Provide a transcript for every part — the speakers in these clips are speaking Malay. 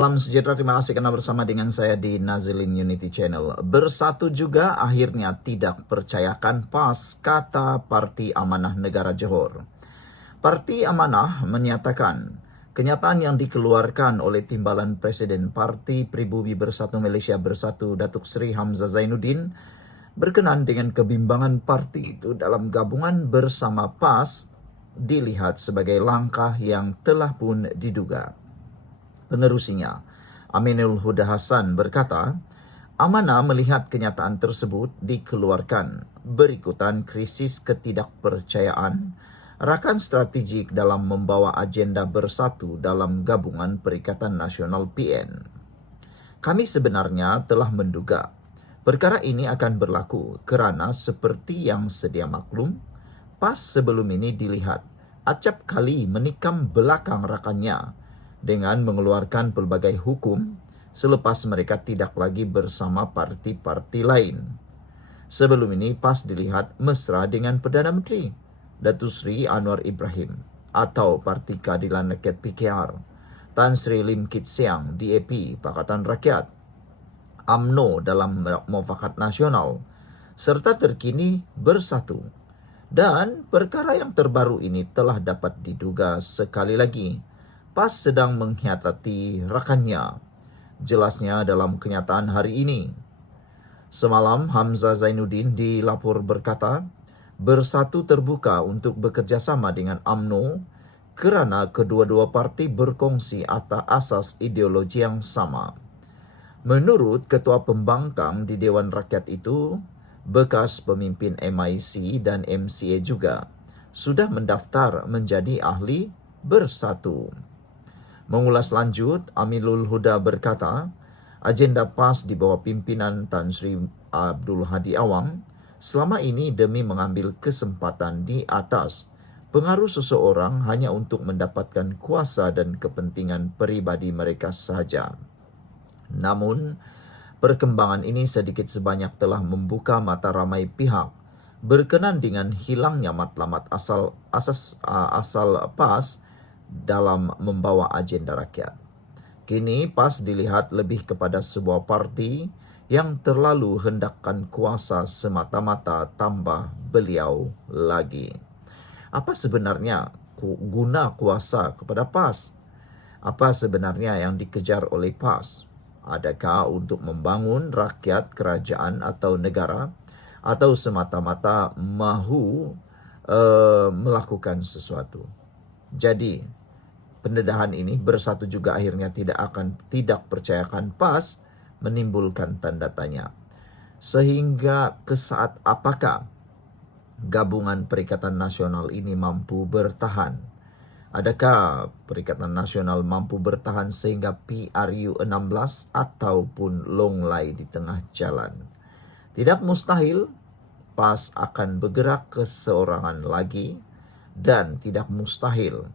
Salam sejahtera, terima kasih karena bersama dengan saya di Nazilin Unity Channel. Bersatu juga akhirnya tidak percayakan PAS, kata Parti Amanah Negara Johor. Parti Amanah menyatakan kenyataan yang dikeluarkan oleh Timbalan Presiden Parti Pribumi Bersatu Malaysia Bersatu Datuk Seri Hamzah Zainuddin berkenaan dengan kebimbangan parti itu dalam gabungan bersama PAS dilihat sebagai langkah yang telah pun diduga. Penerusinya, Aminul Huda Hassan berkata, Amanah melihat kenyataan tersebut dikeluarkan berikutan krisis ketidakpercayaan rakan strategik dalam membawa agenda bersatu dalam gabungan Perikatan Nasional PN. Kami sebenarnya telah menduga perkara ini akan berlaku kerana seperti yang sedia maklum, PAS sebelum ini dilihat acap kali menikam belakang rakannya dengan mengeluarkan pelbagai hukum selepas mereka tidak lagi bersama parti-parti lain. Sebelum ini PAS dilihat mesra dengan Perdana Menteri Datuk Seri Anwar Ibrahim atau Parti Keadilan Rakyat PKR, Tan Sri Lim Kit Siang DAP Pakatan Rakyat, UMNO dalam Muafakat Nasional, serta terkini Bersatu. Dan perkara yang terbaru ini telah dapat diduga sekali lagi PAS sedang mengkhianati rakannya. Jelasnya dalam kenyataan hari ini. Semalam Hamzah Zainuddin dilapor berkata, Bersatu terbuka untuk bekerjasama dengan UMNO kerana kedua-dua parti berkongsi atas asas ideologi yang sama. Menurut Ketua Pembangkang di Dewan Rakyat itu, bekas pemimpin MIC dan MCA juga sudah mendaftar menjadi ahli Bersatu. Mengulas lanjut, Aminul Huda berkata, agenda PAS di bawah pimpinan Tan Sri Abdul Hadi Awang selama ini demi mengambil kesempatan di atas pengaruh seseorang hanya untuk mendapatkan kuasa dan kepentingan peribadi mereka sahaja. Namun, perkembangan ini sedikit sebanyak telah membuka mata ramai pihak berkenaan dengan hilangnya matlamat asal PAS dalam membawa agenda rakyat. Kini PAS dilihat lebih kepada sebuah parti yang terlalu hendakkan kuasa semata-mata tambah beliau lagi. Apa sebenarnya guna kuasa kepada PAS? Apa sebenarnya yang dikejar oleh PAS? Adakah untuk membangun rakyat, kerajaan atau negara, atau semata-mata mahu melakukan sesuatu? Jadi, pendedahan ini Bersatu juga akhirnya tidak percayakan PAS menimbulkan tanda tanya. Sehingga ke saat apakah gabungan Perikatan Nasional ini mampu bertahan? Adakah Perikatan Nasional mampu bertahan sehingga PRU 16 ataupun longlai di tengah jalan? Tidak mustahil PAS akan bergerak keseorangan lagi dan tidak mustahil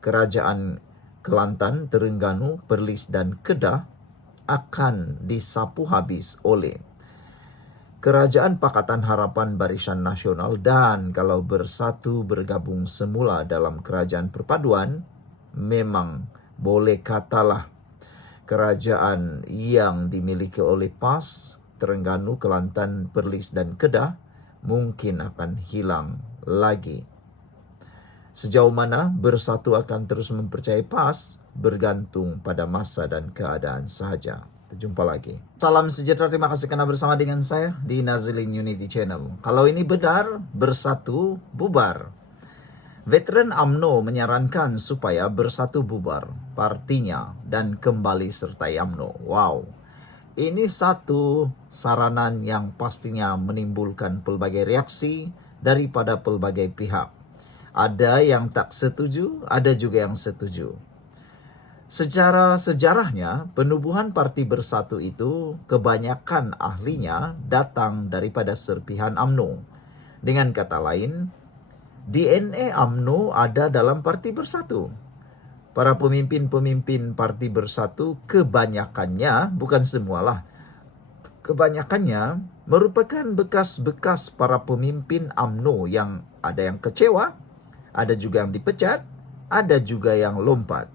Kerajaan Kelantan, Terengganu, Perlis dan Kedah akan disapu habis oleh Kerajaan Pakatan Harapan Barisan Nasional, dan kalau Bersatu bergabung semula dalam Kerajaan Perpaduan, memang boleh katalah kerajaan yang dimiliki oleh PAS, Terengganu, Kelantan, Perlis dan Kedah mungkin akan hilang lagi. Sejauh mana Bersatu akan terus mempercayai PAS bergantung pada masa dan keadaan sahaja. Kita jumpa lagi. Salam sejahtera, terima kasih karena bersama dengan saya di Nazilin Unity Channel. Kalau ini benar, Bersatu bubar. Veteran UMNO menyarankan supaya Bersatu bubar partinya dan kembali sertai UMNO. Wow. Ini satu saranan yang pastinya menimbulkan pelbagai reaksi daripada pelbagai pihak. Ada yang tak setuju, ada juga yang setuju. Secara sejarahnya, penubuhan Parti Bersatu itu kebanyakan ahlinya datang daripada serpihan UMNO. Dengan kata lain, DNA UMNO ada dalam Parti Bersatu. Para pemimpin-pemimpin Parti Bersatu kebanyakannya, bukan semualah, kebanyakannya merupakan bekas-bekas para pemimpin UMNO yang ada yang kecewa, ada juga yang dipecat, ada juga yang lompat.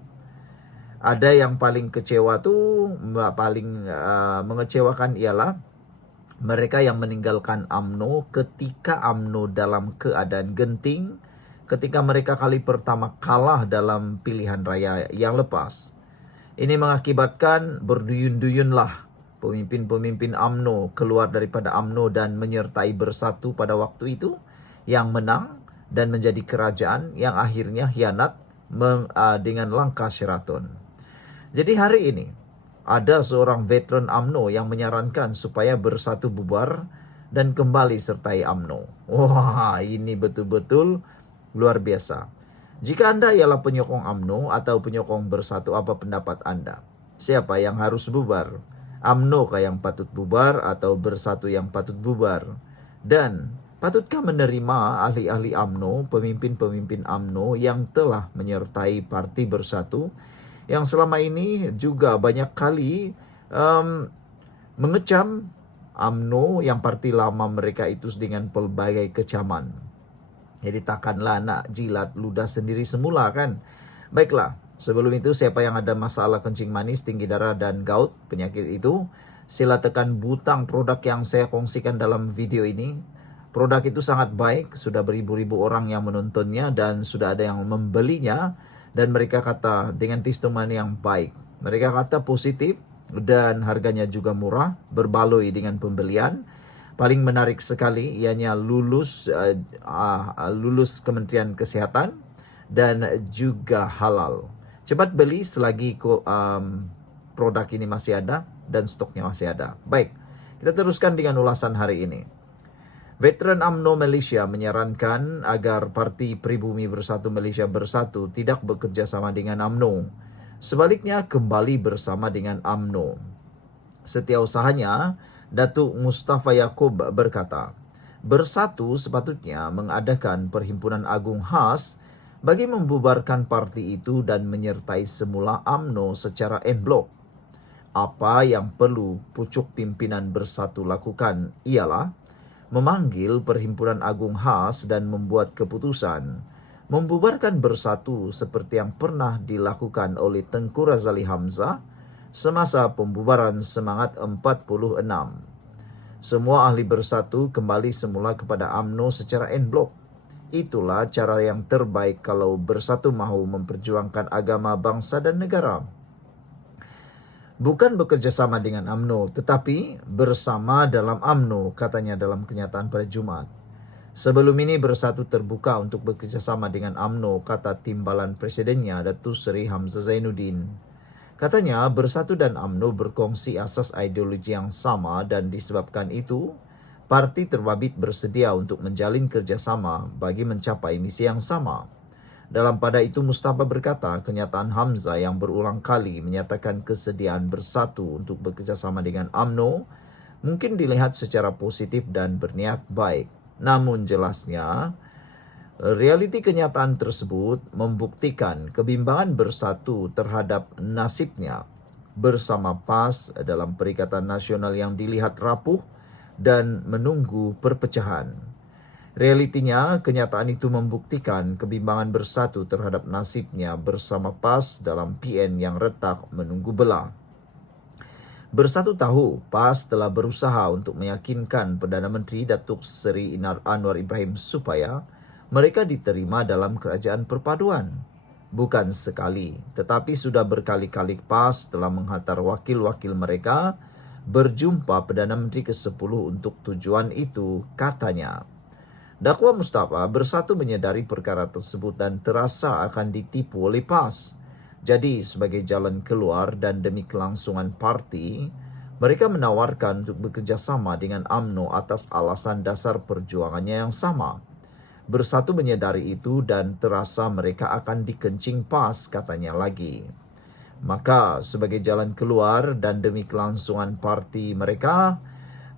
Ada yang paling kecewa tuh, paling mengecewakan ialah mereka yang meninggalkan UMNO ketika UMNO dalam keadaan genting, ketika mereka kali pertama kalah dalam pilihan raya yang lepas. Ini mengakibatkan berduyun-duyunlah pemimpin-pemimpin UMNO keluar daripada UMNO dan menyertai Bersatu pada waktu itu, yang menang dan menjadi kerajaan yang akhirnya hianat dengan langkah Sheraton. Jadi hari ini ada seorang veteran UMNO yang menyarankan supaya Bersatu bubar dan kembali sertai UMNO. Wah, ini betul-betul luar biasa. Jika Anda ialah penyokong UMNO atau penyokong Bersatu, apa pendapat Anda? Siapa yang harus bubar? UMNO kah yang patut bubar atau Bersatu yang patut bubar? Dan patutkah menerima ahli-ahli UMNO, pemimpin-pemimpin UMNO yang telah menyertai Parti Bersatu, yang selama ini juga banyak kali mengecam UMNO yang parti lama mereka itu dengan pelbagai kecaman. Jadi takkanlah nak jilat ludah sendiri semula kan? Baiklah, sebelum itu siapa yang ada masalah kencing manis, tinggi darah dan gout, penyakit itu, sila tekan butang produk yang saya kongsikan dalam video ini. Produk itu sangat baik, sudah beribu-ribu orang yang menontonnya dan sudah ada yang membelinya. Dan mereka kata dengan testimoni yang baik. Mereka kata positif dan harganya juga murah, berbaloi dengan pembelian. Paling menarik sekali ianya lulus Kementerian Kesehatan dan juga halal. Cepat beli selagi produk ini masih ada dan stoknya masih ada. Baik, kita teruskan dengan ulasan hari ini. Veteran UMNO Malaysia menyarankan agar Parti Pribumi Bersatu Malaysia Bersatu tidak bekerja sama dengan UMNO. Sebaliknya kembali bersama dengan UMNO. Setiausahanya, Datuk Mustafa Yaakob berkata, Bersatu sepatutnya mengadakan perhimpunan agung khas bagi membubarkan parti itu dan menyertai semula UMNO secara en blok. Apa yang perlu pucuk pimpinan Bersatu lakukan ialah memanggil perhimpunan agung khas dan membuat keputusan membubarkan Bersatu seperti yang pernah dilakukan oleh Tengku Razali Hamzah semasa pembubaran Semangat 46. Semua ahli Bersatu kembali semula kepada UMNO secara en blok. Itulah cara yang terbaik kalau Bersatu mahu memperjuangkan agama, bangsa dan negara. Bukan bekerja sama dengan UMNO, tetapi bersama dalam UMNO, katanya dalam kenyataan pada Jumaat. Sebelum ini Bersatu terbuka untuk bekerja sama dengan UMNO, kata timbalan presidennya Datuk Seri Hamzah Zainuddin. Katanya Bersatu dan UMNO berkongsi asas ideologi yang sama dan disebabkan itu, parti terbabit bersedia untuk menjalin kerjasama bagi mencapai misi yang sama. Dalam pada itu Mustafa berkata, kenyataan Hamzah yang berulang kali menyatakan kesediaan Bersatu untuk bekerjasama dengan UMNO mungkin dilihat secara positif dan berniat baik. Namun jelasnya, realiti kenyataan tersebut membuktikan kebimbangan Bersatu terhadap nasibnya bersama PAS dalam Perikatan Nasional yang dilihat rapuh dan menunggu perpecahan. Realitinya, kenyataan itu membuktikan kebimbangan Bersatu terhadap nasibnya bersama PAS dalam PN yang retak menunggu belah. Bersatu tahu PAS telah berusaha untuk meyakinkan Perdana Menteri Datuk Seri Anwar Ibrahim supaya mereka diterima dalam kerajaan perpaduan. Bukan sekali, tetapi sudah berkali-kali PAS telah menghantar wakil-wakil mereka berjumpa Perdana Menteri ke-10 untuk tujuan itu, katanya. Dakwa Mustafa Bersatu menyedari perkara tersebut dan terasa akan ditipu oleh PAS. Jadi sebagai jalan keluar dan demi kelangsungan parti, mereka menawarkan untuk bekerjasama dengan UMNO atas alasan dasar perjuangannya yang sama. Bersatu menyedari itu dan terasa mereka akan dikencing PAS, katanya lagi. Maka sebagai jalan keluar dan demi kelangsungan parti mereka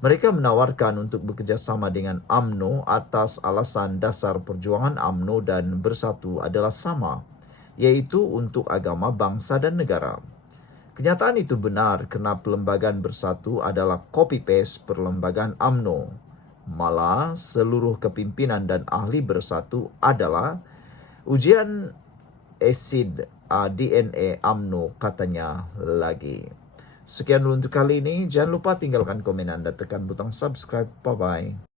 menawarkan untuk bekerjasama dengan UMNO atas alasan dasar perjuangan UMNO dan Bersatu adalah sama, yaitu untuk agama, bangsa dan negara. Kenyataan itu benar kerana perlembagaan Bersatu adalah copy-paste perlembagaan UMNO. Malah seluruh kepimpinan dan ahli Bersatu adalah ujian asid DNA UMNO katanya lagi. Sekian dulu untuk kali ini. Jangan lupa tinggalkan komen Anda, tekan butang subscribe. Bye-bye.